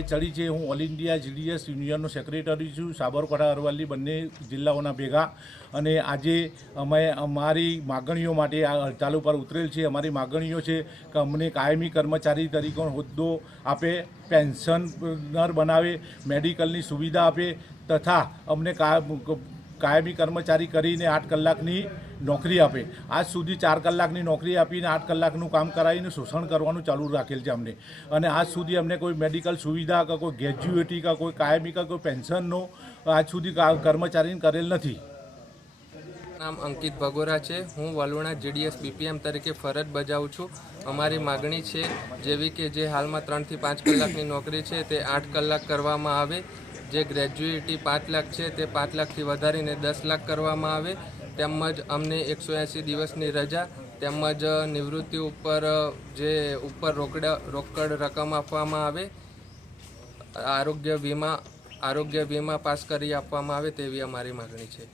ભાઈ ચડી છે। હું ઓલ ઇન્ડિયા GDS યુનિયનનો સેક્રેટરી છું, સાબરકાંઠા અરવલ્લી બંને જિલ્લાઓના ભેગા। અને આજે અમે અમારી માગણીઓ માટે આ હડતાલ ઉપર ઉતરેલ છે। અમારી માગણીઓ છે કે અમને કાયમી કર્મચારી તરીકેનો હોદ્દો આપે, પેન્શનર બનાવે, મેડિકલની સુવિધા આપે તથા અમને કાયમી કર્મચારી કરીને 8 કલાકની નોકરી આપે। આજ સુધી 4 કલાકની નોકરી આપીને 8 કલાકનું કામ કરાવીને શોષણ કરવાનું ચાલુ રાખેલ છે અમને। અને આજ સુધી અમને કોઈ મેડિકલ સુવિધા કે કોઈ ગ્રેજ્યુએટી કે કોઈ કાયમી કે કોઈ પેન્શનનો આજ સુધી કર્મચારીને કરેલ નથી। નામ અંકિત ભગોરા છે। હું વલવણા GDS BPM તરીકે ફરજ બજાવું છું। અમારી માગણી છે જેવી કે જે હાલમાં 3 થી 5 કલાકની નોકરી છે તે 8 કલાક કરવામાં આવે। જે ગ્રેજ્યુએટી 5 લાખ છે તે 5 લાખથી વધારીને 10 લાખ કરવામાં આવે। તેમજ અમને 180 દિવસની રજા તેમજ નિવૃત્તિ ઉપર જે ઉપર રોકડ રકમ આપવામાં આવે। આરોગ્ય વીમા પાસ કરી આપવામાં આવે તેવી અમારી માગણી છે।